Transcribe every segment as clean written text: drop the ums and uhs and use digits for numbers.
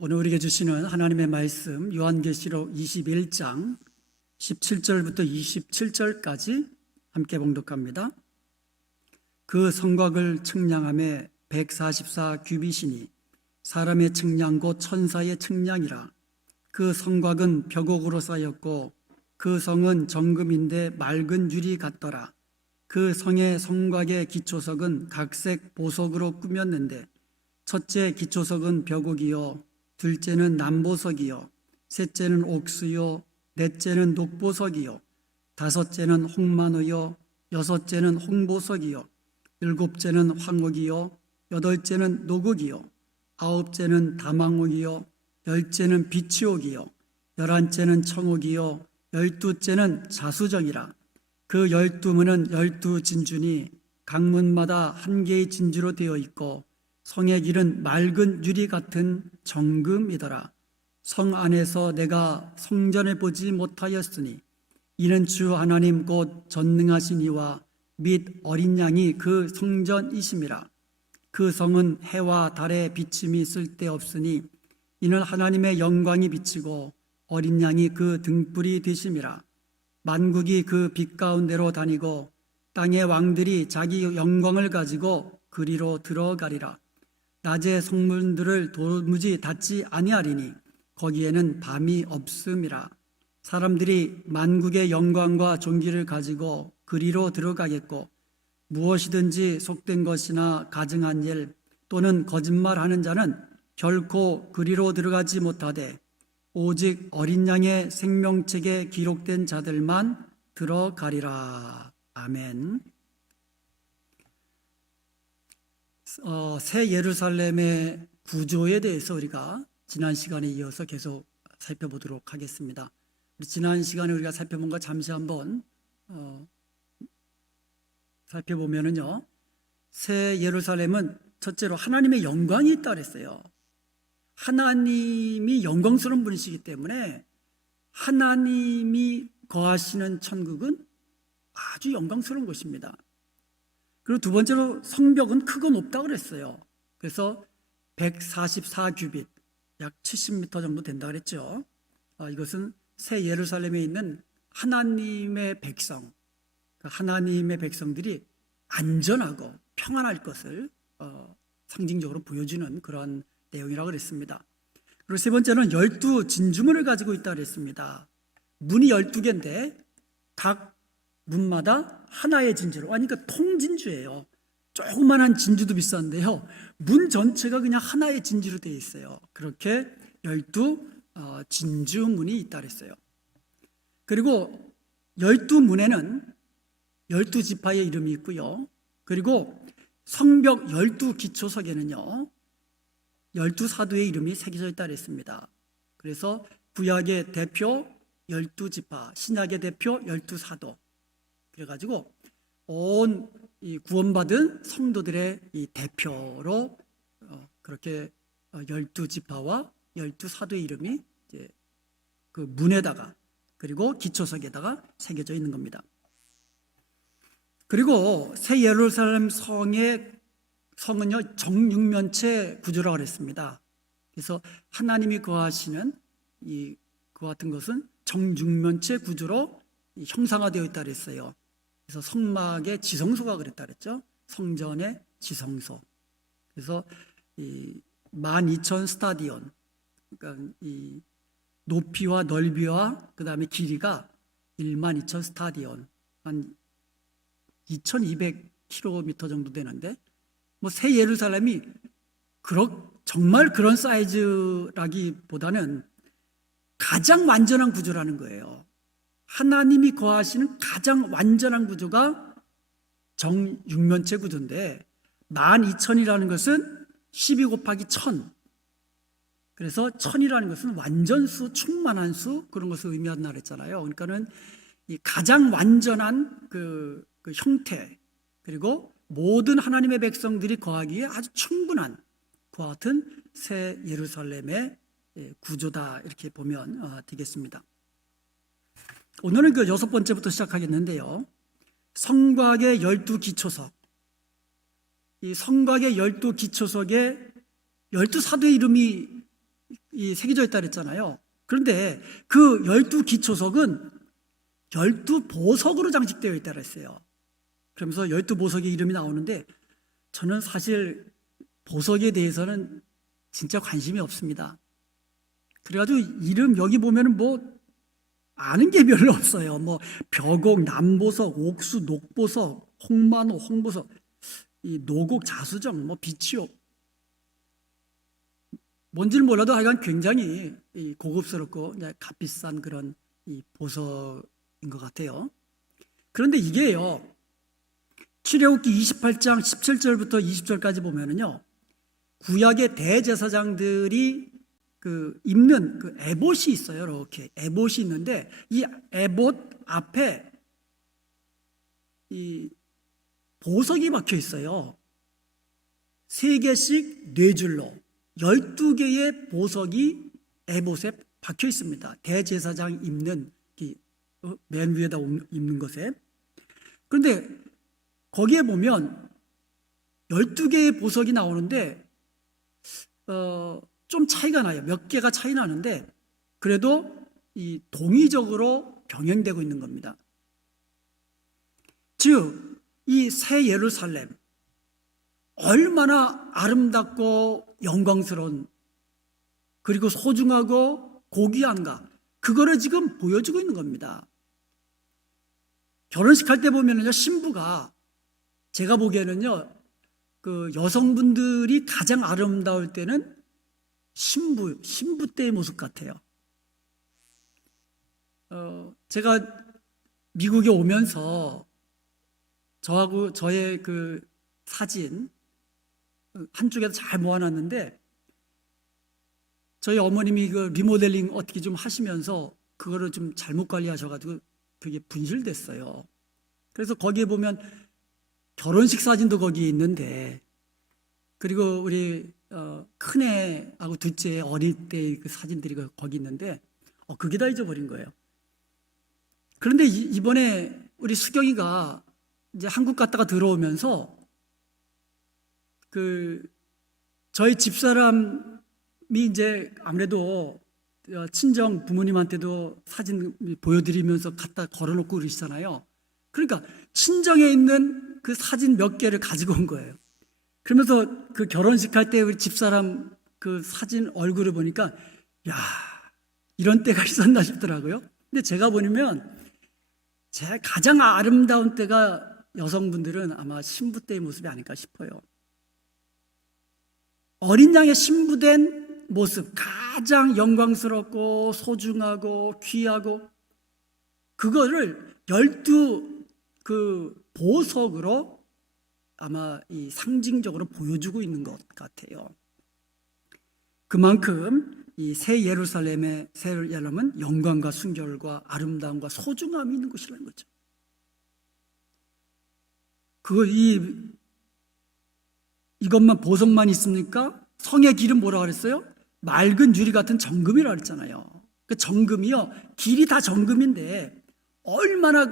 오늘 우리에게 주시는 하나님의 말씀 요한계시록 21장 17절부터 27절까지 함께 봉독합니다. 그 성곽을 측량하며 144 규빗이니 사람의 측량 곧 천사의 측량이라. 그 성곽은 벽옥으로 쌓였고 그 성은 정금인데 맑은 유리 같더라. 그 성의 성곽의 기초석은 각색 보석으로 꾸몄는데 첫째 기초석은 벽옥이요 둘째는 남보석이요 셋째는 옥수요 넷째는 녹보석이요 다섯째는 홍만호요 여섯째는 홍보석이요 일곱째는 황옥이요 여덟째는 노곡이요 아홉째는 다망옥이요 열째는 비치옥이요 열한째는 청옥이요 열두째는 자수정이라. 그 12문은 12진주니 각 문마다 한 개의 진주로 되어 있고 성의 길은 맑은 유리 같은 정금이더라. 성 안에서 내가 성전을 보지 못하였으니 이는 주 하나님 곧 전능하신 이와 및 어린 양이 그 성전이심이라. 그 성은 해와 달의 비침이 쓸데없으니 이는 하나님의 영광이 비치고 어린 양이 그 등불이 되심이라. 만국이 그 빛 가운데로 다니고 땅의 왕들이 자기 영광을 가지고 그리로 들어가리라. 낮의 성문들을 도무지 닫지 아니하리니 거기에는 밤이 없음이라. 사람들이 만국의 영광과 존귀를 가지고 그리로 들어가겠고 무엇이든지 속된 것이나 가증한 일 또는 거짓말하는 자는 결코 그리로 들어가지 못하되 오직 어린 양의 생명책에 기록된 자들만 들어가리라. 아멘. 새 예루살렘의 구조에 대해서 우리가 지난 시간에 이어서 계속 살펴보도록 하겠습니다. 지난 시간에 우리가 살펴본 거 잠시 한번 살펴보면은요, 새 예루살렘은 첫째로 하나님의 영광이 있다 그랬어요. 하나님이 영광스러운 분이시기 때문에 하나님이 거하시는 천국은 아주 영광스러운 곳입니다. 그리고 두 번째로 성벽은 크고 높다고 그랬어요. 그래서 144 규빗, 약 70m 정도 된다 그랬죠. 이것은 새 예루살렘에 있는 하나님의 백성, 하나님의 백성들이 안전하고 평안할 것을 상징적으로 보여주는 그런 내용이라고 그랬습니다. 그리고 세 번째는 12진주문을 가지고 있다고 그랬습니다. 문이 12개인데 각 문마다 하나의 진주로, 그러니까 통진주예요. 조그만한 진주도 비싼데요, 문 전체가 그냥 하나의 진주로 되어 있어요. 그렇게 12진주문이 있다 그랬어요. 그리고 12문에는 12지파의 이름이 있고요. 그리고 성벽 12기초석에는요 12사도의 이름이 새겨져 있다 그랬습니다. 그래서 구약의 대표 12지파, 신약의 대표 12사도, 그래가지고 온 이 구원받은 성도들의 이 대표로 그렇게 12지파와 12사도의 이름이 이제 그 문에다가 그리고 기초석에다가 새겨져 있는 겁니다. 그리고 새 예루살렘 성은요 정육면체 구조라고 그랬습니다. 그래서 하나님이 거하시는 그 같은 것은 정육면체 구조로 형상화되어 있다 그랬어요. 그래서 성막의 지성소가 그랬다 그랬죠. 성전의 지성소. 그래서 12,000 스타디온, 그러니까 이 높이와 넓이와 그 다음에 길이가 12,000 스타디온, 한 2,200km 정도 되는데, 뭐 새 예루살렘이 정말 그런 사이즈라기보다는 가장 완전한 구조라는 거예요. 하나님이 거하시는 가장 완전한 구조가 정육면체 구조인데 12,000이라는 것은 12 곱하기 1000, 그래서 1000이라는 것은 완전수, 충만한 수, 그런 것을 의미한다 그랬잖아요. 그러니까는 이 가장 완전한 그 형태, 그리고 모든 하나님의 백성들이 거하기에 아주 충분한 그와 같은 새 예루살렘의 구조다, 이렇게 보면 되겠습니다. 오늘은 그 6번째부터 시작하겠는데요, 성곽의 12기초석. 이 성곽의 12기초석에 12사도의 이름이 이 새겨져 있다 그랬잖아요. 그런데 그 12기초석은 12보석으로 장식되어 있다 그랬어요. 그러면서 12보석의 이름이 나오는데 저는 사실 보석에 대해서는 진짜 관심이 없습니다. 그래가지고 이름 여기 보면은 뭐 아는 게 별로 없어요. 뭐 벼곡, 남보석, 옥수, 녹보석, 홍만호, 홍보석, 이 노곡, 자수정, 뭐 비치옥, 뭔지는 몰라도 하여간 굉장히 고급스럽고 값비싼 그런 이 보석인 것 같아요. 그런데 이게요, 출애굽기 28장 17절부터 20절까지 보면은요, 구약의 대제사장들이 그 입는 그 에봇이 있어요. 이렇게 에봇이 있는데 이 에봇 앞에 이 보석이 박혀 있어요. 3개씩 4줄로 12개의 보석이 에봇에 박혀 있습니다. 대제사장 입는 맨 위에다 입는 것에. 그런데 거기에 보면 12개의 보석이 나오는데 좀 차이가 나요. 몇 개가 차이 나는데 그래도 이 동의적으로 병행되고 있는 겁니다. 즉 이 새 예루살렘 얼마나 아름답고 영광스러운 그리고 소중하고 고귀한가, 그거를 지금 보여주고 있는 겁니다. 결혼식 할 때 보면은요, 신부가 제가 보기에는요, 그 여성분들이 가장 아름다울 때는 신부 때의 모습 같아요. 제가 미국에 오면서 저하고 저의 그 사진 한쪽에서 잘 모아놨는데 저희 어머님이 그 리모델링 어떻게 좀 하시면서 그거를 좀 잘못 관리하셔가지고 그게 분실됐어요. 그래서 거기에 보면 결혼식 사진도 거기에 있는데, 그리고 우리 큰애하고 둘째 어릴 때 그 사진들이 거기 있는데 그게 다 잊어버린 거예요. 그런데 이번에 우리 수경이가 이제 한국 갔다가 들어오면서 그 저희 집사람이 이제 아무래도 친정 부모님한테도 사진 보여드리면서 갖다 걸어놓고 그러시잖아요. 그러니까 친정에 있는 그 사진 몇 개를 가지고 온 거예요. 그러면서 그 결혼식 할 때 우리 집사람 그 사진 얼굴을 보니까 야, 이런 때가 있었나 싶더라고요. 근데 제가 보면 제 가장 아름다운 때가 여성분들은 아마 신부 때의 모습이 아닐까 싶어요. 어린 양의 신부된 모습, 가장 영광스럽고 소중하고 귀하고, 그거를 12 그 보석으로 아마 이 상징적으로 보여주고 있는 것 같아요. 그만큼 이 새 예루살렘은 영광과 순결과 아름다움과 소중함이 있는 곳이라는 거죠. 이것만 보석만 있습니까? 성의 길은 뭐라 그랬어요? 맑은 유리 같은 정금이라 그랬잖아요. 그 정금이요, 길이 다 정금인데 얼마나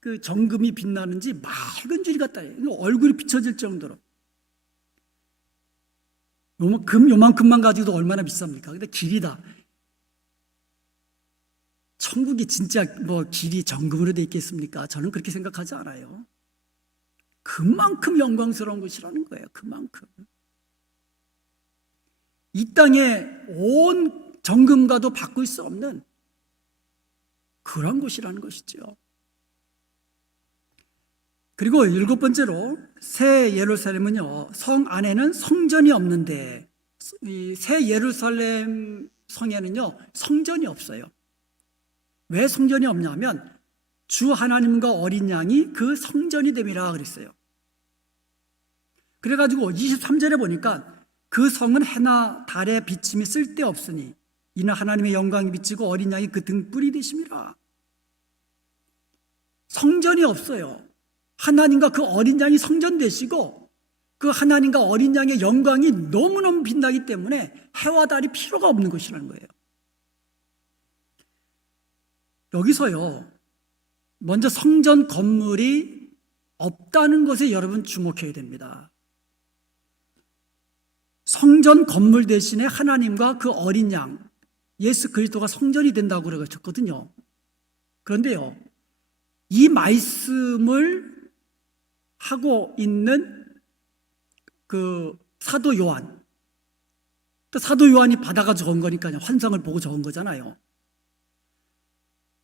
그 정금이 빛나는지 맑은 유리 같다. 얼굴이 비춰질 정도로. 요만큼만 가지고도 얼마나 비쌉니까? 근데 길이다. 천국이 진짜 뭐 길이 정금으로 돼 있겠습니까? 저는 그렇게 생각하지 않아요. 그만큼 영광스러운 곳이라는 거예요. 그만큼. 이 땅에 온 정금과도 바꿀 수 없는 그런 곳이라는 것이죠. 그리고 7번째로 새 예루살렘은요, 성 안에는 성전이 없는데, 이 새 예루살렘 성에는요 성전이 없어요. 왜 성전이 없냐면 주 하나님과 어린 양이 그 성전이 됨이라 그랬어요. 그래가지고 23절에 보니까 그 성은 해나 달의 비침이 쓸데없으니 이는 하나님의 영광이 비치고 어린 양이 그 등불이 되심이라. 성전이 없어요. 하나님과 그 어린 양이 성전 되시고 그 하나님과 어린 양의 영광이 너무너무 빛나기 때문에 해와 달이 필요가 없는 것이라는 거예요. 여기서요, 먼저 성전 건물이 없다는 것에 여러분 주목해야 됩니다. 성전 건물 대신에 하나님과 그 어린 양 예수 그리스도가 성전이 된다고 그러셨거든요. 그런데요, 이 말씀을 하고 있는 그 사도 요한, 또 사도 요한이 받아가 적은 거니까요, 환상을 보고 적은 거잖아요.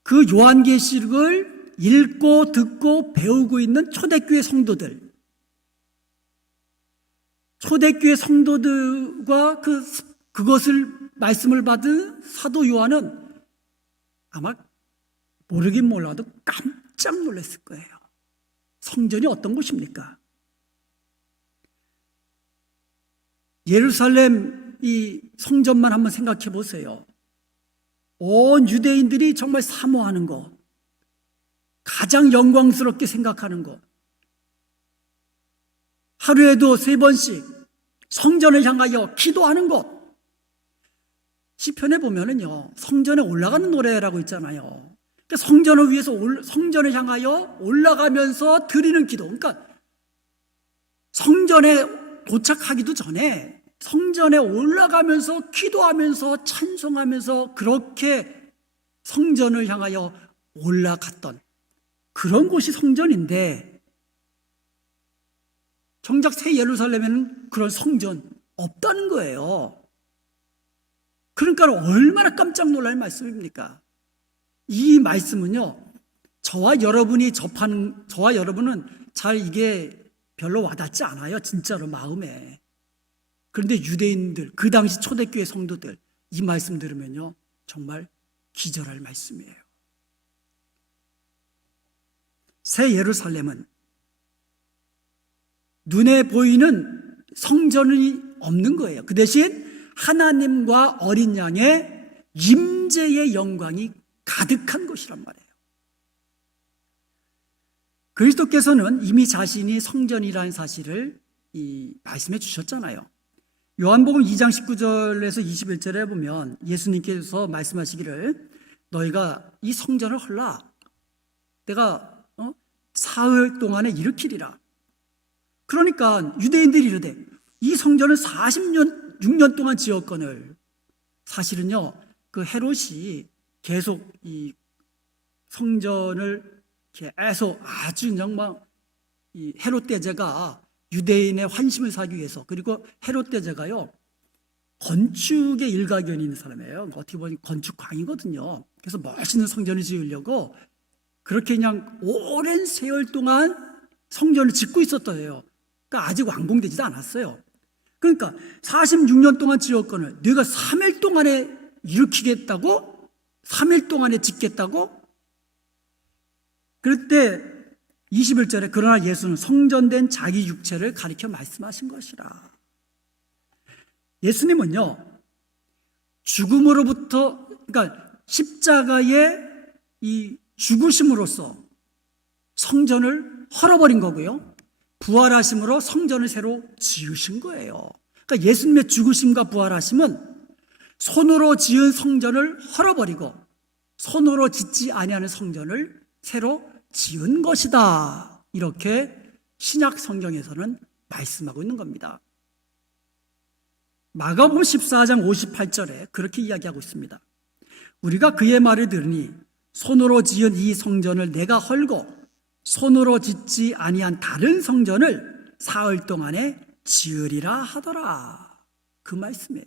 그 요한계시록을 읽고 듣고 배우고 있는 초대교회 성도들, 초대교회 성도들과 그것을 말씀을 받은 사도 요한은 아마 모르긴 몰라도 깜짝 놀랐을 거예요. 성전이 어떤 곳입니까? 예루살렘 이 성전만 한번 생각해 보세요. 온 유대인들이 정말 사모하는 것, 가장 영광스럽게 생각하는 것, 하루에도 3번씩 성전을 향하여 기도하는 것. 시편에 보면은요, 성전에 올라가는 노래라고 있잖아요. 그러니까 성전을 위해서 성전을 향하여 올라가면서 드리는 기도. 그러니까 성전에 도착하기도 전에 성전에 올라가면서 기도하면서 찬송하면서 그렇게 성전을 향하여 올라갔던 그런 곳이 성전인데, 정작 새 예루살렘에는 그런 성전 없다는 거예요. 그러니까 얼마나 깜짝 놀랄 말씀입니까? 이 말씀은요, 저와 여러분은 잘 이게 별로 와닿지 않아요, 진짜로 마음에. 그런데 유대인들, 그 당시 초대교회 성도들, 이 말씀 들으면요, 정말 기절할 말씀이에요. 새 예루살렘은 눈에 보이는 성전이 없는 거예요. 그 대신 하나님과 어린 양의 임재의 영광이 가득한 곳이란 말이에요. 그리스도께서는 이미 자신이 성전이라는 사실을 말씀해 주셨잖아요. 요한복음 2장 19절에서 21절에 보면 예수님께서 말씀하시기를, 너희가 이 성전을 헐라, 내가 사흘 동안에 일으키리라. 그러니까 유대인들이 이르되, 이 성전을 46년 동안 지었거늘. 사실은요, 그 헤롯이 계속 이 성전을 계속 아주 정말 이 헤롯 대제가 유대인의 환심을 사기 위해서, 그리고 헤롯 대제가요, 건축에 일가견이 있는 사람이에요. 어떻게 보면 건축광이거든요. 그래서 멋있는 성전을 지으려고 그렇게 그냥 오랜 세월 동안 성전을 짓고 있었대요. 그러니까 아직 완공되지도 않았어요. 그러니까 46년 동안 지었거늘 네가 3일 동안에 일으키겠다고? 3일 동안에 짓겠다고? 그럴 때 21절에 그러나 예수는 성전된 자기 육체를 가리켜 말씀하신 것이라. 예수님은요, 죽음으로부터, 그러니까 십자가의 이 죽으심으로써 성전을 헐어버린 거고요, 부활하심으로 성전을 새로 지으신 거예요. 그러니까 예수님의 죽으심과 부활하심은 손으로 지은 성전을 헐어버리고 손으로 짓지 아니하는 성전을 새로 지은 것이다. 이렇게 신약 성경에서는 말씀하고 있는 겁니다. 마가복음 14장 58절에 그렇게 이야기하고 있습니다. 우리가 그의 말을 들으니 손으로 지은 이 성전을 내가 헐고 손으로 짓지 아니한 다른 성전을 사흘 동안에 지으리라 하더라. 그 말씀이에요.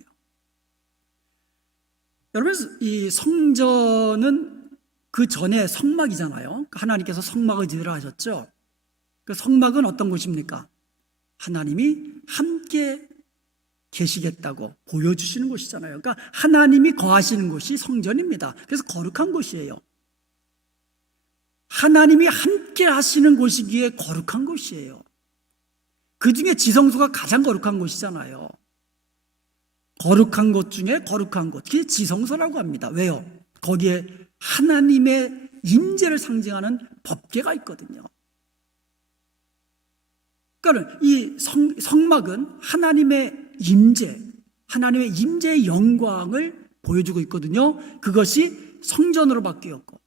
여러분, 이 성전은 그 전에 성막이잖아요. 하나님께서 성막을 지으라 하셨죠. 그 성막은 어떤 곳입니까? 하나님이 함께 계시겠다고 보여주시는 곳이잖아요. 그러니까 하나님이 거하시는 곳이 성전입니다. 그래서 거룩한 곳이에요. 하나님이 함께 하시는 곳이기에 거룩한 곳이에요. 그 중에 지성소가 가장 거룩한 곳이잖아요. 거룩한 곳 중에 거룩한 곳, 그게 지성소라고 합니다. 왜요? 거기에 하나님의 임재를 상징하는 법궤가 있거든요. 그러니까 이 성막은 하나님의 임재의 영광을 보여주고 있거든요. 그것이 성전으로 바뀌었고,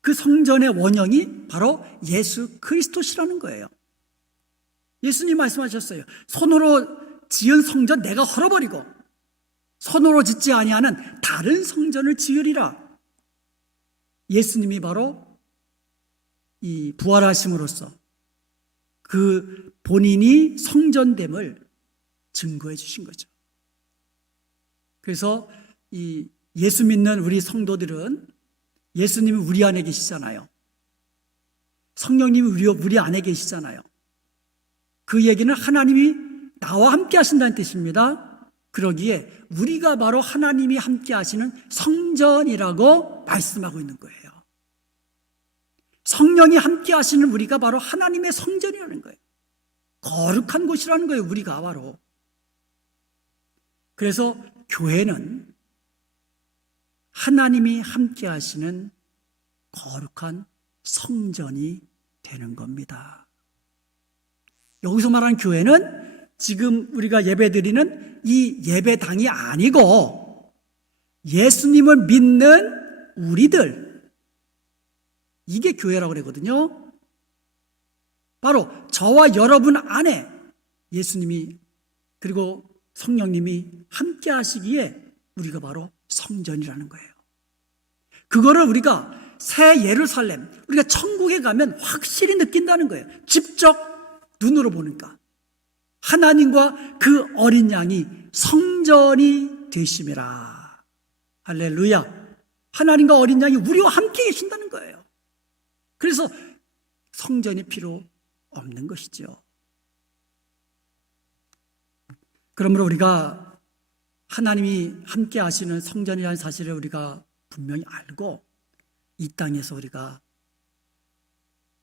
그 성전의 원형이 바로 예수 그리스도시라는 거예요. 예수님 말씀하셨어요. 손으로 지은 성전 내가 헐어버리고 손으로 짓지 아니하는 다른 성전을 지으리라. 예수님이 바로 이 부활하심으로써 그 본인이 성전됨을 증거해 주신 거죠. 그래서 이 예수 믿는 우리 성도들은 예수님이 우리 안에 계시잖아요. 성령님이 우리 안에 계시잖아요. 그 얘기는 하나님이 나와 함께 하신다는 뜻입니다. 그러기에 우리가 바로 하나님이 함께 하시는 성전이라고 말씀하고 있는 거예요. 성령이 함께 하시는 우리가 바로 하나님의 성전이라는 거예요. 거룩한 곳이라는 거예요, 우리가 바로. 그래서 교회는 하나님이 함께 하시는 거룩한 성전이 되는 겁니다. 여기서 말하는 교회는 지금 우리가 예배드리는 이 예배당이 아니고 예수님을 믿는 우리들, 이게 교회라고 그러거든요. 바로 저와 여러분 안에 예수님이 그리고 성령님이 함께 하시기에 우리가 바로 성전이라는 거예요. 그거를 우리가 새 예루살렘, 우리가 천국에 가면 확실히 느낀다는 거예요. 직접 눈으로 보니까 하나님과 그 어린 양이 성전이 되심이라. 할렐루야. 하나님과 어린 양이 우리와 함께 계신다는 거예요. 그래서 성전이 필요 없는 것이죠. 그러므로 우리가 하나님이 함께 하시는 성전이라는 사실을 우리가 분명히 알고 이 땅에서 우리가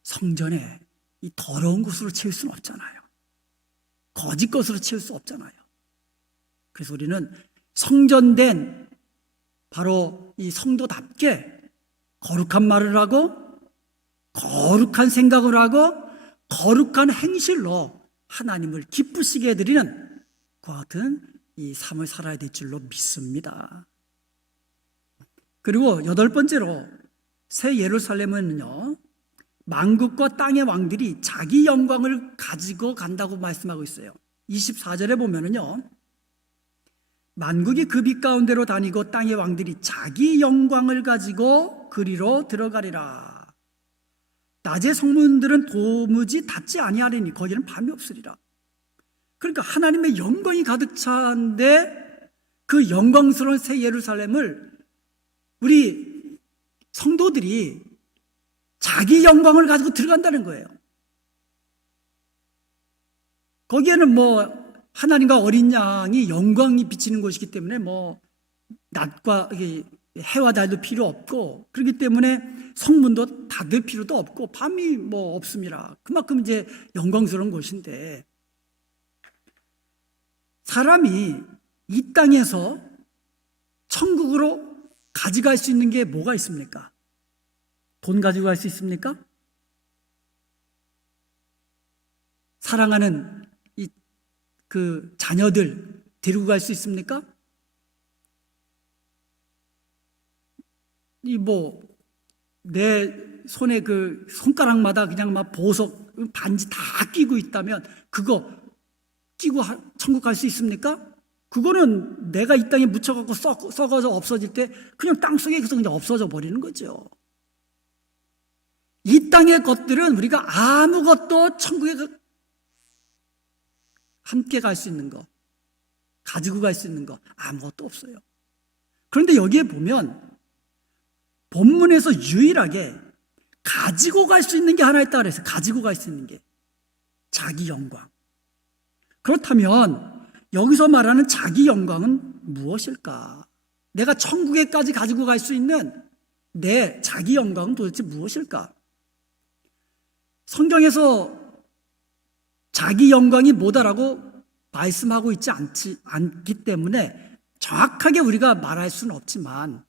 성전에 이 더러운 것으로 채울 수는 없잖아요. 거짓 것으로 채울 수 없잖아요. 그래서 우리는 성전된 바로 이 성도답게 거룩한 말을 하고 거룩한 생각을 하고 거룩한 행실로 하나님을 기쁘시게 해드리는 그와 같은 이 삶을 살아야 될 줄로 믿습니다. 그리고 8번째로 새 예루살렘은요, 만국과 땅의 왕들이 자기 영광을 가지고 간다고 말씀하고 있어요. 24절에 보면은요, 만국이 그 빛 가운데로 다니고 땅의 왕들이 자기 영광을 가지고 그리로 들어가리라. 낮의 성문들은 도무지 닫지 아니하리니 거기는 밤이 없으리라. 그러니까 하나님의 영광이 가득 찬데 그 영광스러운 새 예루살렘을 우리 성도들이 자기 영광을 가지고 들어간다는 거예요. 거기에는 하나님과 어린 양이 영광이 비치는 곳이기 때문에 낮과 해와 달도 필요 없고, 그렇기 때문에 성문도 닫을 필요도 없고 밤이 없습니다. 그만큼 이제 영광스러운 곳인데, 사람이 이 땅에서 천국으로 가져갈 수 있는 게 뭐가 있습니까? 돈 가지고 갈 수 있습니까? 사랑하는 그 자녀들 데리고 갈 수 있습니까? 내 손에 그 손가락마다 그냥 보석 반지 다 끼고 있다면 그거 끼고 천국 갈 수 있습니까? 그거는 내가 이 땅에 묻혀갖고 썩어서 없어질 때 그냥 땅속에서 그냥 없어져 버리는 거죠. 이 땅의 것들은 우리가 아무것도 천국에 함께 갈 수 있는 거, 가지고 갈 수 있는 거 아무것도 없어요. 그런데 여기에 보면 본문에서 유일하게 가지고 갈 수 있는 게 하나 있다 그래서 가지고 갈 수 있는 게 자기 영광. 그렇다면 여기서 말하는 자기 영광은 무엇일까? 내가 천국에까지 가지고 갈 수 있는 내 자기 영광은 도대체 무엇일까? 성경에서 자기 영광이 뭐다라고 말씀하고 있지 않기 때문에 정확하게 우리가 말할 수는 없지만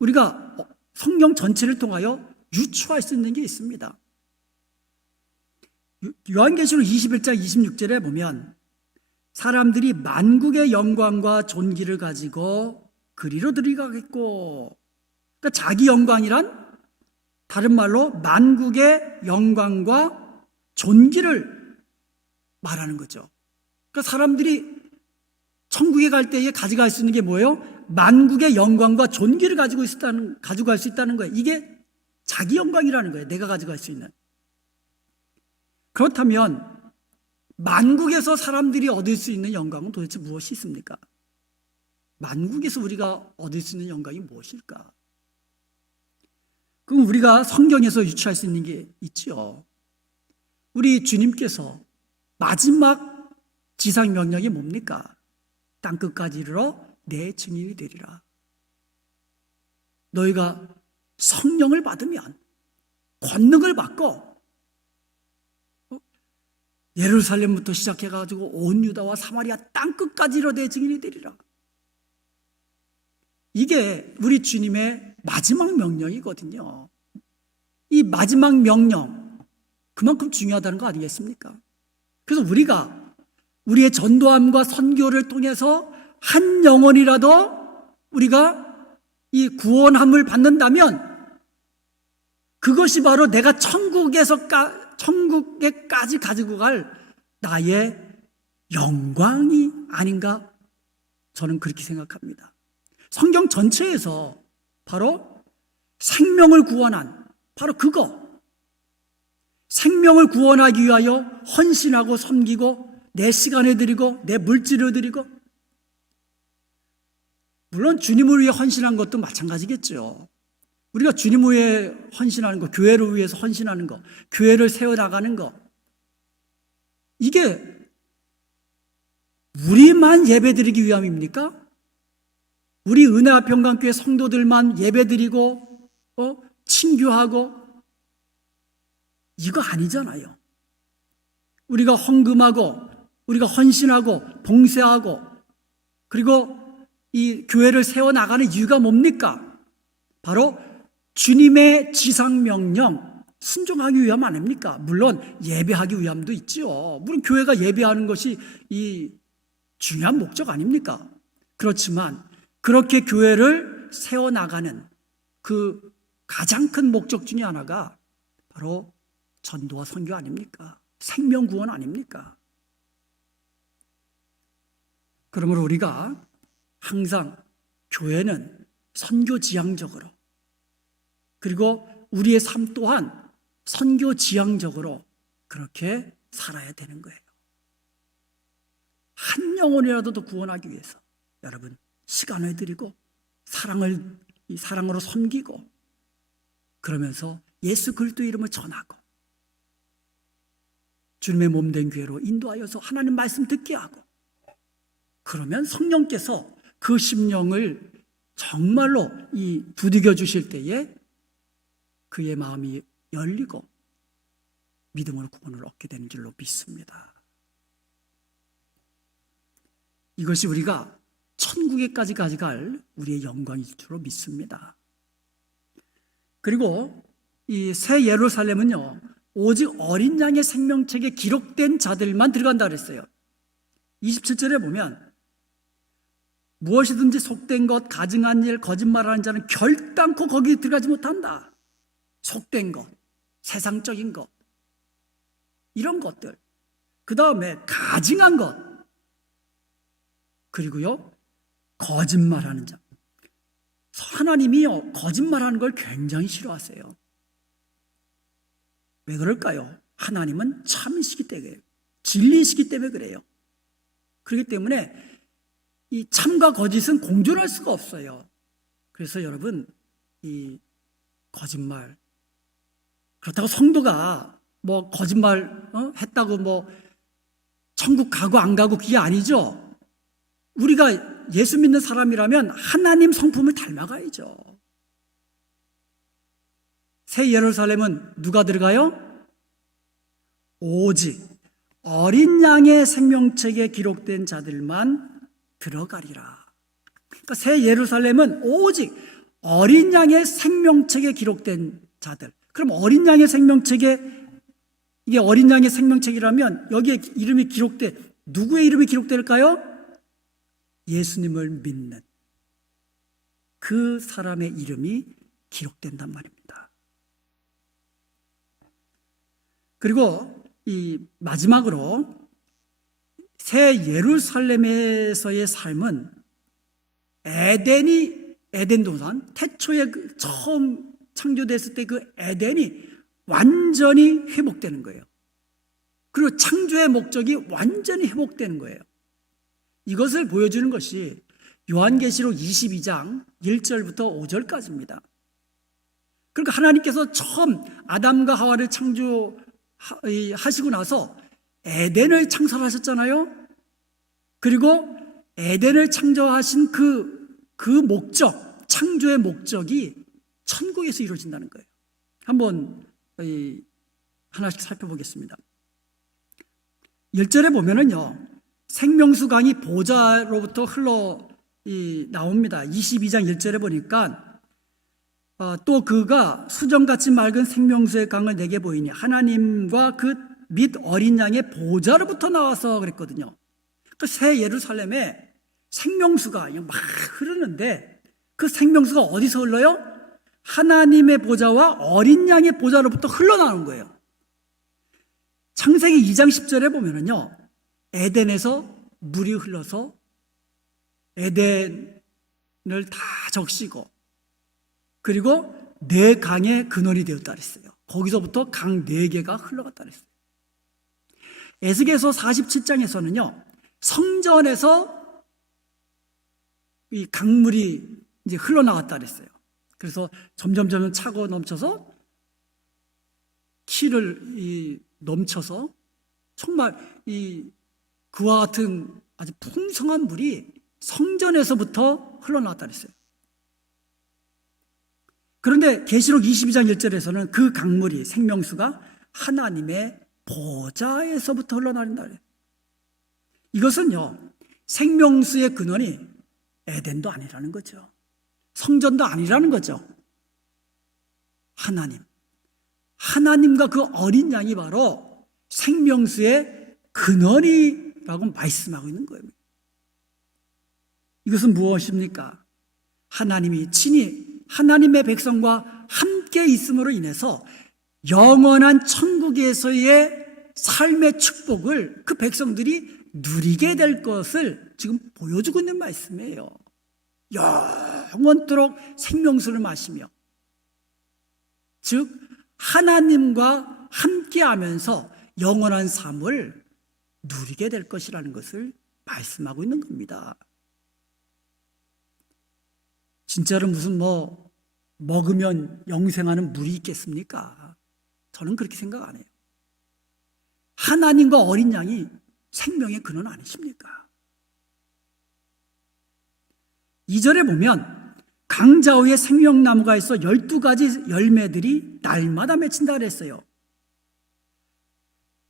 우리가 성경 전체를 통하여 유추할 수 있는 게 있습니다. 요한계시록 21장 26절에 보면 사람들이 만국의 영광과 존귀를 가지고 그리로 들어가겠고, 그러니까 자기 영광이란 다른 말로 만국의 영광과 존귀를 말하는 거죠. 그러니까 사람들이 천국에 갈 때에 가져갈 수 있는 게 뭐예요? 만국의 영광과 존귀를 가져갈 수 있다는 거예요. 이게 자기 영광이라는 거예요. 내가 가져갈 수 있는. 그렇다면 만국에서 사람들이 얻을 수 있는 영광은 도대체 무엇이 있습니까? 만국에서 우리가 얻을 수 있는 영광이 무엇일까? 그럼 우리가 성경에서 유추할 수 있는 게 있지요. 우리 주님께서 마지막 지상 명령이 뭡니까? 땅끝까지 이르러 내 증인이 되리라. 너희가 성령을 받으면, 권능을 받고 예루살렘부터 시작해가지고 온 유다와 사마리아 땅끝까지 이르러 내 증인이 되리라. 이게 우리 주님의 마지막 명령이거든요. 이 마지막 명령, 그만큼 중요하다는 거 아니겠습니까? 그래서 우리가 우리의 전도함과 선교를 통해서 한 영혼이라도 우리가 이 구원함을 받는다면 그것이 바로 내가 천국에까지 가지고 갈 나의 영광이 아닌가, 저는 그렇게 생각합니다. 성경 전체에서 바로 생명을 구원한, 바로 그거, 생명을 구원하기 위하여 헌신하고 섬기고 내 시간을 드리고 내 물질을 드리고, 물론 주님을 위해 헌신한 것도 마찬가지겠죠. 우리가 주님을 위해 헌신하는 거, 교회를 위해서 헌신하는 거, 교회를 세워나가는 거, 이게 우리만 예배드리기 위함입니까? 우리 은혜화평강교회 성도들만 예배드리고 친교하고, 이거 아니잖아요. 우리가 헌금하고 우리가 헌신하고 봉사하고 그리고 이 교회를 세워나가는 이유가 뭡니까? 바로 주님의 지상명령 순종하기 위함 아닙니까? 물론 예배하기 위함도 있지요. 물론 교회가 예배하는 것이 이 중요한 목적 아닙니까? 그렇지만 그렇게 교회를 세워나가는 그 가장 큰 목적 중에 하나가 바로 전도와 선교 아닙니까? 생명구원 아닙니까? 그러므로 우리가 항상 교회는 선교지향적으로, 그리고 우리의 삶 또한 선교지향적으로 그렇게 살아야 되는 거예요. 한 영혼이라도 더 구원하기 위해서 여러분 시간을 드리고 사랑으로 섬기고, 그러면서 예수 그리스도의 이름을 전하고 주님의 몸된 교회로 인도하여서 하나님 말씀 듣게 하고, 그러면 성령께서 그 심령을 정말로 부디겨 주실 때에 그의 마음이 열리고 믿음으로 구원을 얻게 되는 줄로 믿습니다. 이것이 우리가 천국에까지 가져갈 우리의 영광일 줄로 믿습니다. 그리고 이 새 예루살렘은요, 오직 어린 양의 생명책에 기록된 자들만 들어간다 그랬어요. 27절에 보면 무엇이든지 속된 것, 가증한 일, 거짓말하는 자는 결단코 거기 들어가지 못한다. 속된 것, 세상적인 것, 이런 것들. 그 다음에 가증한 것, 그리고요 거짓말하는 자. 하나님이요 거짓말하는 걸 굉장히 싫어하세요. 왜 그럴까요? 하나님은 참이시기 때문에, 진리이시기 때문에 그래요. 그렇기 때문에 이 참과 거짓은 공존할 수가 없어요. 그래서 여러분, 이 거짓말, 그렇다고 성도가 뭐 거짓말 했다고 뭐 천국 가고 안 가고 그게 아니죠. 우리가 예수 믿는 사람이라면 하나님 성품을 닮아가야죠. 새 예루살렘은 누가 들어가요? 오직 어린 양의 생명책에 기록된 자들만 들어가리라. 그러니까 새 예루살렘은 오직 어린 양의 생명책에 기록된 자들. 그럼 어린 양의 생명책에, 이게 어린 양의 생명책이라면 여기에 이름이 누구의 이름이 기록될까요? 예수님을 믿는 그 사람의 이름이 기록된단 말입니다. 그리고 이 마지막으로 새 예루살렘에서의 삶은 에덴 동산, 태초에 처음 창조됐을 때 그 에덴이 완전히 회복되는 거예요. 그리고 창조의 목적이 완전히 회복되는 거예요. 이것을 보여주는 것이 요한계시록 22장 1절부터 5절까지입니다. 그러니까 하나님께서 처음 아담과 하와를 창조하시고 나서 에덴을 창설하셨잖아요. 그리고 에덴을 창조하신 그 목적, 창조의 목적이 천국에서 이루어진다는 거예요. 한번 하나씩 살펴보겠습니다. 1절에 보면은요, 생명수 강이 보좌로부터 흘러 나옵니다. 22장 1절에 보니까 또 그가 수정같이 맑은 생명수의 강을 내게 보이니 하나님과 그 및 어린 양의 보좌로부터 나와서 그랬거든요. 그 새 예루살렘에 생명수가 막 흐르는데 그 생명수가 어디서 흘러요? 하나님의 보좌와 어린 양의 보좌로부터 흘러나오는 거예요. 창세기 2장 10절에 보면은요, 에덴에서 물이 흘러서 에덴을 다 적시고 그리고 네 강의 근원이 되었다 그랬어요. 거기서부터 강 4개가 흘러갔다 그랬어요. 에스겔서 47장에서는요, 성전에서 이 강물이 이제 흘러나왔다 그랬어요. 그래서 점점 차고 넘쳐서 키를 넘쳐서 정말 그와 같은 아주 풍성한 물이 성전에서부터 흘러나왔다 그랬어요. 그런데 계시록 22장 1절에서는 그 강물이 생명수가 하나님의 보좌에서부터 흘러나온다 그래요. 이것은요, 생명수의 근원이 에덴도 아니라는 거죠. 성전도 아니라는 거죠. 하나님과 그 어린 양이 바로 생명수의 근원이라고 말씀하고 있는 거예요. 이것은 무엇입니까? 하나님이 친히 하나님의 백성과 함께 있음으로 인해서 영원한 천국에서의 삶의 축복을 그 백성들이 누리게 될 것을 지금 보여주고 있는 말씀이에요. 영원토록 생명수를 마시며, 즉 하나님과 함께하면서 영원한 삶을 누리게 될 것이라는 것을 말씀하고 있는 겁니다. 진짜로 무슨 먹으면 영생하는 물이 있겠습니까? 저는 그렇게 생각 안 해요. 하나님과 어린 양이 생명의 근원 아니십니까? 2절에 보면 강자우에 생명나무가 있어 12가지 열매들이 날마다 맺힌다 그랬어요.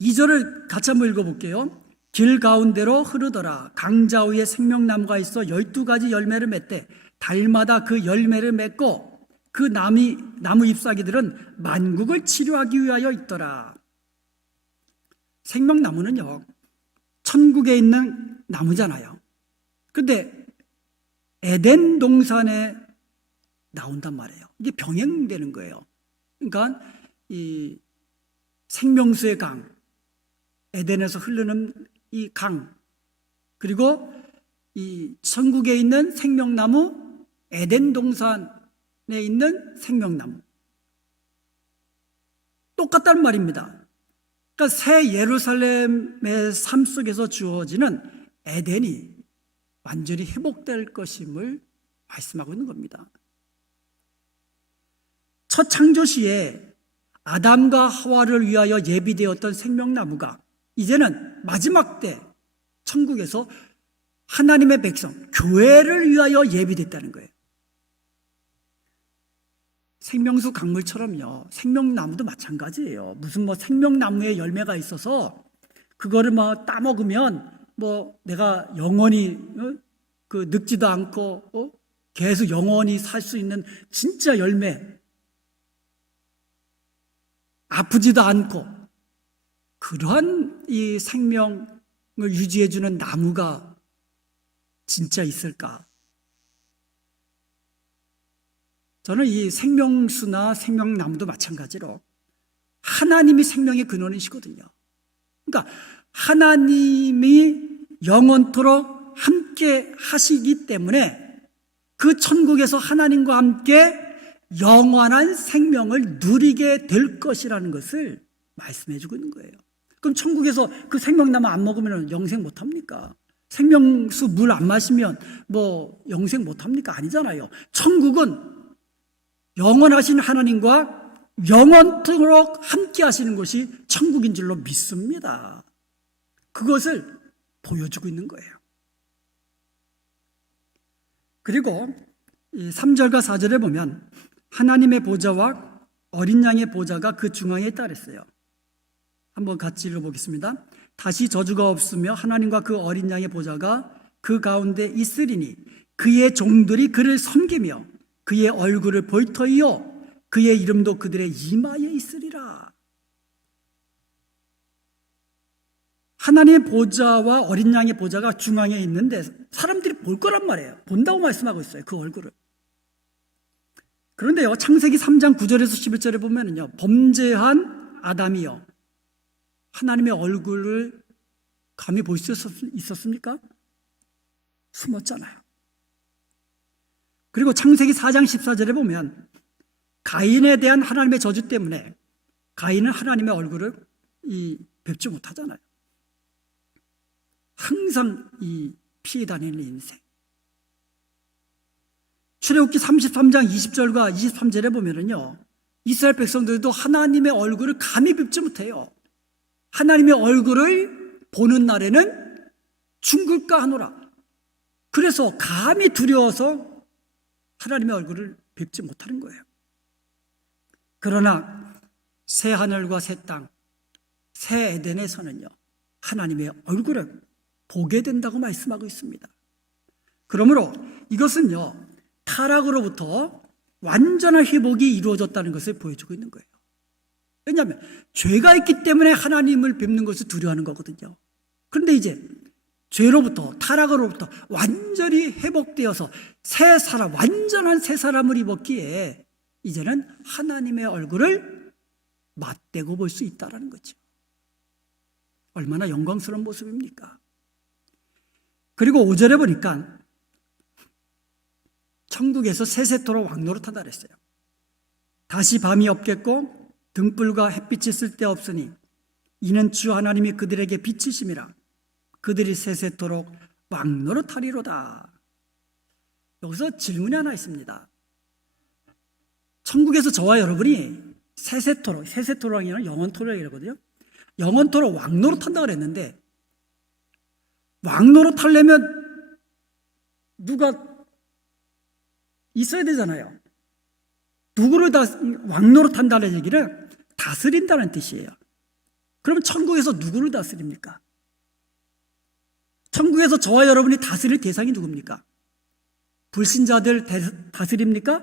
2절을 같이 한번 읽어볼게요. 길 가운데로 흐르더라. 강자우에 생명나무가 있어 12가지 열매를 맺되 달마다 그 열매를 맺고 그 나무 잎사귀들은 만국을 치료하기 위하여 있더라. 생명나무는요, 천국에 있는 나무잖아요. 근데 에덴 동산에 나온단 말이에요. 이게 병행되는 거예요. 그러니까 이 생명수의 강, 에덴에서 흐르는 이 강, 그리고 이 천국에 있는 생명나무, 에덴 동산에 있는 생명나무, 똑같다는 말입니다. 그러니까 새 예루살렘의 삶 속에서 주어지는 에덴이 완전히 회복될 것임을 말씀하고 있는 겁니다. 첫 창조 시에 아담과 하와를 위하여 예비되었던 생명나무가 이제는 마지막 때 천국에서 하나님의 백성, 교회를 위하여 예비됐다는 거예요. 생명수 강물처럼요, 생명나무도 마찬가지예요. 무슨 생명나무에 열매가 있어서 그거를 따먹으면 내가 영원히 늙지도 않고 계속 영원히 살 수 있는 진짜 열매, 아프지도 않고 그러한 이 생명을 유지해주는 나무가 진짜 있을까? 저는 이 생명수나 생명나무도 마찬가지로 하나님이 생명의 근원이시거든요. 그러니까 하나님이 영원토록 함께 하시기 때문에 그 천국에서 하나님과 함께 영원한 생명을 누리게 될 것이라는 것을 말씀해 주고 있는 거예요. 그럼 천국에서 그 생명나무 안 먹으면 영생 못 합니까? 생명수 물 안 마시면 뭐 영생 못 합니까? 아니잖아요. 천국은 영원하신 하나님과 영원토록 함께 하시는 것이 천국인 줄로 믿습니다. 그것을 보여주고 있는 거예요. 그리고 3절과 4절에 보면 하나님의 보좌와 어린 양의 보좌가 그 중앙에 있다 그랬어요. 한번 같이 읽어보겠습니다. 다시 저주가 없으며 하나님과 그 어린 양의 보좌가 그 가운데 있으리니 그의 종들이 그를 섬기며 그의 얼굴을 볼 터이요 그의 이름도 그들의 이마에 있으리라. 하나님의 보좌와 어린 양의 보좌가 중앙에 있는데 사람들이 볼 거란 말이에요. 본다고 말씀하고 있어요. 그 얼굴을. 그런데요, 창세기 3장 9절에서 11절에 보면은요, 범죄한 아담이요, 하나님의 얼굴을 감히 볼 수 있었습니까? 숨었잖아요. 그리고 창세기 4장 14절에 보면 가인에 대한 하나님의 저주 때문에 가인은 하나님의 얼굴을 뵙지 못하잖아요. 항상 피해 다니는 인생. 출애굽기 33장 20절과 23절에 보면은요, 이스라엘 백성들도 하나님의 얼굴을 감히 뵙지 못해요. 하나님의 얼굴을 보는 날에는 죽을까 하노라. 그래서 감히 두려워서 하나님의 얼굴을 뵙지 못하는 거예요. 그러나 새 하늘과 새 땅, 새 에덴에서는요, 하나님의 얼굴을 보게 된다고 말씀하고 있습니다. 그러므로 이것은요, 타락으로부터 완전한 회복이 이루어졌다는 것을 보여주고 있는 거예요. 왜냐하면 죄가 있기 때문에 하나님을 뵙는 것을 두려워하는 거거든요. 그런데 이제 죄로부터, 타락으로부터 완전히 회복되어서 새 사람, 완전한 새 사람을 입었기에 이제는 하나님의 얼굴을 맞대고 볼 수 있다는 거죠. 얼마나 영광스러운 모습입니까? 그리고 5절에 보니까 천국에서 세세토록 왕노릇하다 그랬어요. 다시 밤이 없겠고 등불과 햇빛이 쓸데없으니 이는 주 하나님이 그들에게 빛이심이라. 그들이 세세토록 왕노릇하리로다. 여기서 질문이 하나 있습니다. 천국에서 저와 여러분이 세세토록이라는 영원토록이라거든요. 영원토록 왕노릇한다 그랬는데, 왕노릇하려면 누가 있어야 되잖아요. 누구를 왕노릇한다는 얘기는 다스린다는 뜻이에요. 그럼 천국에서 누구를 다스립니까? 천국에서 저와 여러분이 다스릴 대상이 누굽니까? 불신자들 다스립니까?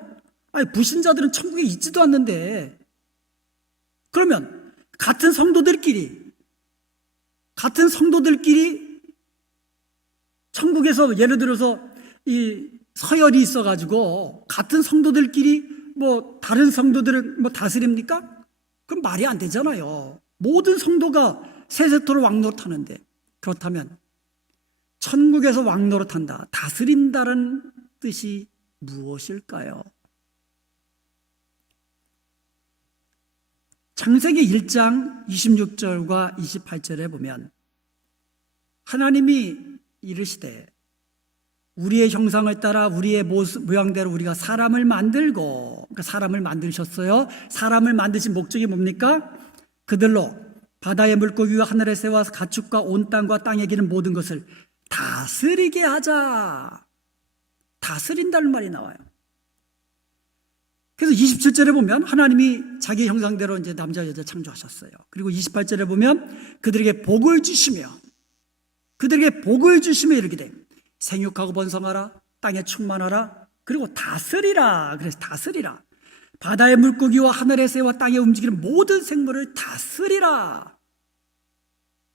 아니, 불신자들은 천국에 있지도 않는데, 그러면 같은 성도들끼리 천국에서 예를 들어서 이 서열이 있어가지고 같은 성도들끼리 뭐 다른 성도들을 뭐 다스립니까? 그럼 말이 안 되잖아요. 모든 성도가 세세토록 왕노릇하는데, 그렇다면 천국에서 왕노릇한다, 다스린다는 뜻이 무엇일까요? 창세기 1장 26절과 28절에 보면 하나님이 이르시되 우리의 형상을 따라 우리의 모양대로 우리가 사람을 만들고, 그러니까 사람을 만드셨어요. 사람을 만드신 목적이 뭡니까? 그들로 바다의 물고기와 하늘의 새와 가축과 온 땅과 땅에 기는 모든 것을 다스리게 하자. 다스린다는 말이 나와요. 그래서 27절에 보면 하나님이 자기 형상대로 이제 남자 여자 창조하셨어요. 그리고 28절에 보면 그들에게 복을 주시며 이렇게 돼. 생육하고 번성하라, 땅에 충만하라, 그리고 다스리라. 그래서 다스리라. 바다의 물고기와 하늘의 새와 땅에 움직이는 모든 생물을 다스리라.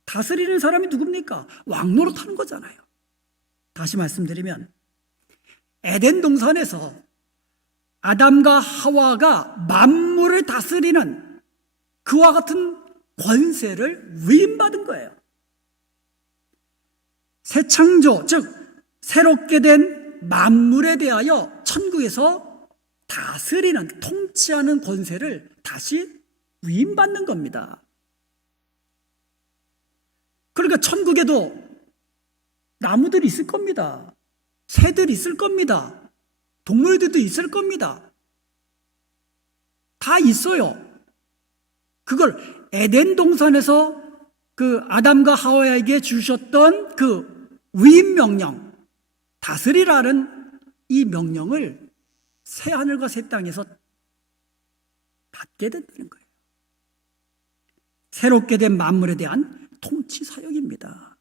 다스리는 사람이 누굽니까? 왕노릇하는 거잖아요. 다시 말씀드리면 에덴 동산에서 아담과 하와가 만물을 다스리는 그와 같은 권세를 위임받은 거예요. 새 창조, 즉 새롭게 된 만물에 대하여 천국에서 다스리는, 통치하는 권세를 다시 위임받는 겁니다. 그러니까 천국에도 나무들이 있을 겁니다. 새들이 있을 겁니다. 동물들도 있을 겁니다. 다 있어요. 그걸 에덴 동산에서 그 아담과 하와에게 주셨던 그 위임 명령, 다스리라는 이 명령을 새 하늘과 새 땅에서 받게 된다는 거예요. 새롭게 된 만물에 대한 통치 사역입니다.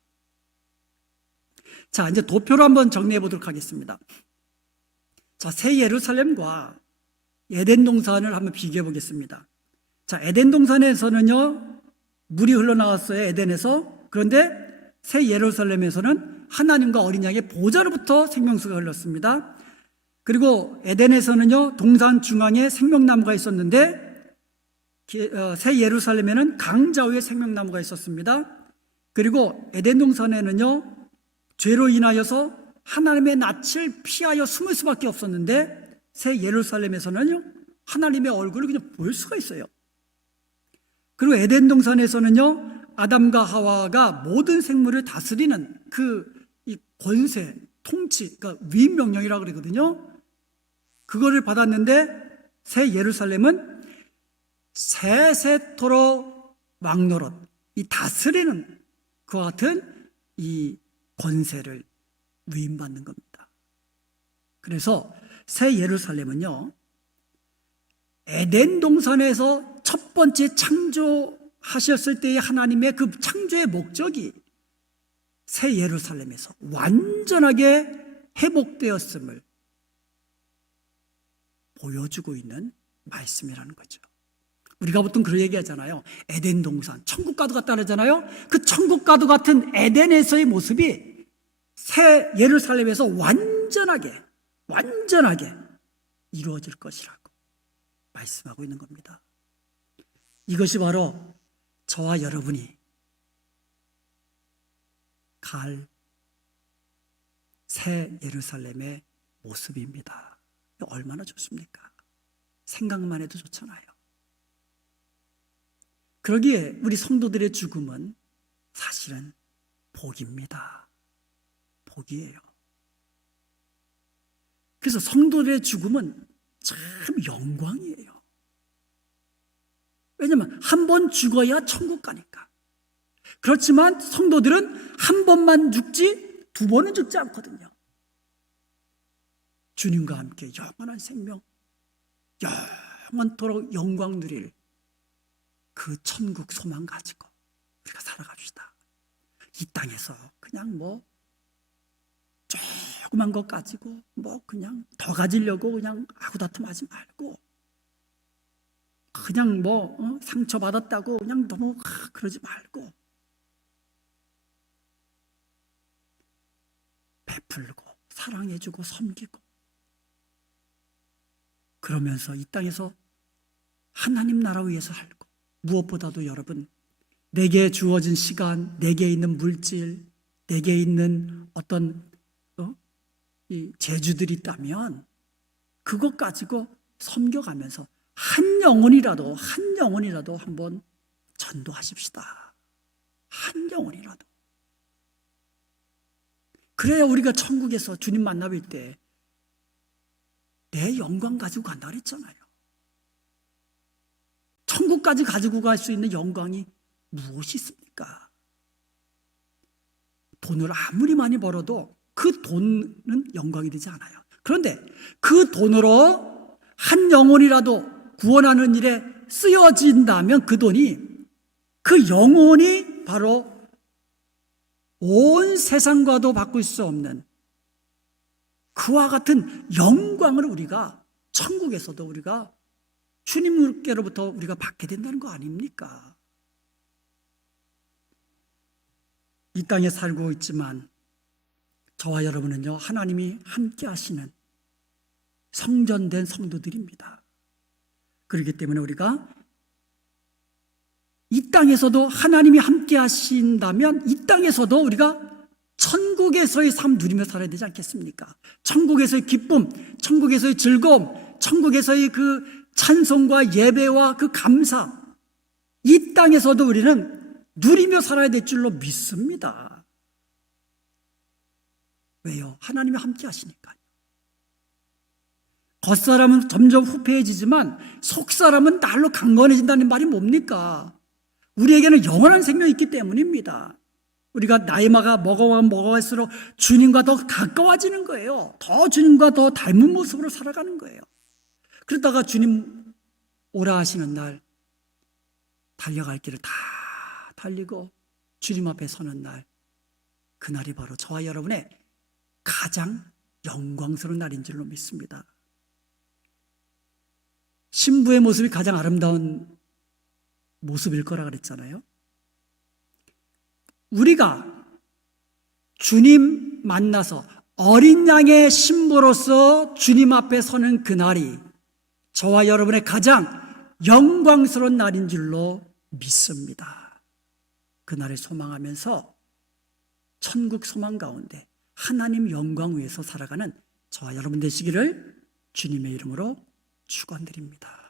자, 이제 도표로 한번 정리해 보도록 하겠습니다. 자, 새 예루살렘과 에덴 동산을 한번 비교해 보겠습니다. 자, 에덴 동산에서는요, 물이 흘러나왔어요, 에덴에서. 그런데 새 예루살렘에서는 하나님과 어린 양의 보좌로부터 생명수가 흘렀습니다. 그리고 에덴에서는요, 동산 중앙에 생명나무가 있었는데 새 예루살렘에는 강자위에 생명나무가 있었습니다. 그리고 에덴 동산에는요, 죄로 인하여서 하나님의 낯을 피하여 숨을 수밖에 없었는데 새 예루살렘에서는요, 하나님의 얼굴을 그냥 볼 수가 있어요. 그리고 에덴 동산에서는요, 아담과 하와가 모든 생물을 다스리는 이 권세, 통치, 그러니까 위임 명령이라고 그러거든요. 그거를 받았는데 새 예루살렘은 세세토록 왕노릇, 이 다스리는 그와 같은 이 권세를 위임받는 겁니다. 그래서 새 예루살렘은요, 에덴 동산에서 첫 번째 창조하셨을 때의 하나님의 그 창조의 목적이 새 예루살렘에서 완전하게 회복되었음을 보여주고 있는 말씀이라는 거죠. 우리가 보통 그런 얘기 하잖아요. 에덴 동산, 천국과도 같다 그러잖아요. 그 천국과도 같은 에덴에서의 모습이 새 예루살렘에서 완전하게 이루어질 것이라고 말씀하고 있는 겁니다. 이것이 바로 저와 여러분이 갈 새 예루살렘의 모습입니다. 얼마나 좋습니까? 생각만 해도 좋잖아요. 그러기에 우리 성도들의 죽음은 사실은 복입니다. 복이에요. 그래서 성도들의 죽음은 참 영광이에요. 왜냐하면 한 번 죽어야 천국 가니까. 그렇지만 성도들은 한 번만 죽지 두 번은 죽지 않거든요. 주님과 함께 영원한 생명, 영원토록 영광 누릴 그 천국 소망 가지고 우리가 살아갑시다. 이 땅에서 그냥 조그만 것 가지고 그냥 더 가지려고 그냥 아구다툼하지 말고, 그냥 상처받았다고 그냥 너무 그러지 말고 베풀고 사랑해주고 섬기고, 그러면서 이 땅에서 하나님 나라 위해서 살고, 무엇보다도 여러분, 내게 주어진 시간, 내게 있는 물질, 내게 있는 어떤 이 재주들이 있다면 그것 가지고 섬겨가면서 한 영혼이라도 한번 전도하십시다. 한 영혼이라도. 그래야 우리가 천국에서 주님 만나 뵐 때 내 영광 가지고 간다 그랬잖아요. 천국까지 가지고 갈 수 있는 영광이 무엇이 있습니까? 돈을 아무리 많이 벌어도 그 돈은 영광이 되지 않아요. 그런데 그 돈으로 한 영혼이라도 구원하는 일에 쓰여진다면 그 돈이, 그 영혼이 바로 온 세상과도 바꿀 수 없는 그와 같은 영광을 우리가 천국에서도 우리가 주님께로부터 우리가 받게 된다는 거 아닙니까? 이 땅에 살고 있지만 저와 여러분은요, 하나님이 함께 하시는 성전된 성도들입니다. 그렇기 때문에 우리가 이 땅에서도 하나님이 함께 하신다면 이 땅에서도 우리가 천국 천국에서의 삶 누리며 살아야 되지 않겠습니까? 천국에서의 기쁨, 천국에서의 즐거움, 천국에서의 그 찬송과 예배와 그 감사, 이 땅에서도 우리는 누리며 살아야 될 줄로 믿습니다. 왜요? 하나님이 함께 하시니까요. 겉사람은 점점 후패해지지만 속사람은 날로 강건해진다는 말이 뭡니까? 우리에게는 영원한 생명이 있기 때문입니다. 우리가 나이가 먹어갈수록 주님과 더 가까워지는 거예요. 더 주님과 더 닮은 모습으로 살아가는 거예요. 그러다가 주님 오라 하시는 날 달려갈 길을 다 달리고 주님 앞에 서는 날, 그날이 바로 저와 여러분의 가장 영광스러운 날인 줄로 믿습니다. 신부의 모습이 가장 아름다운 모습일 거라 그랬잖아요. 우리가 주님 만나서 어린 양의 신부로서 주님 앞에 서는 그날이 저와 여러분의 가장 영광스러운 날인 줄로 믿습니다. 그날을 소망하면서 천국 소망 가운데 하나님 영광 위에서 살아가는 저와 여러분 되시기를 주님의 이름으로 축원드립니다.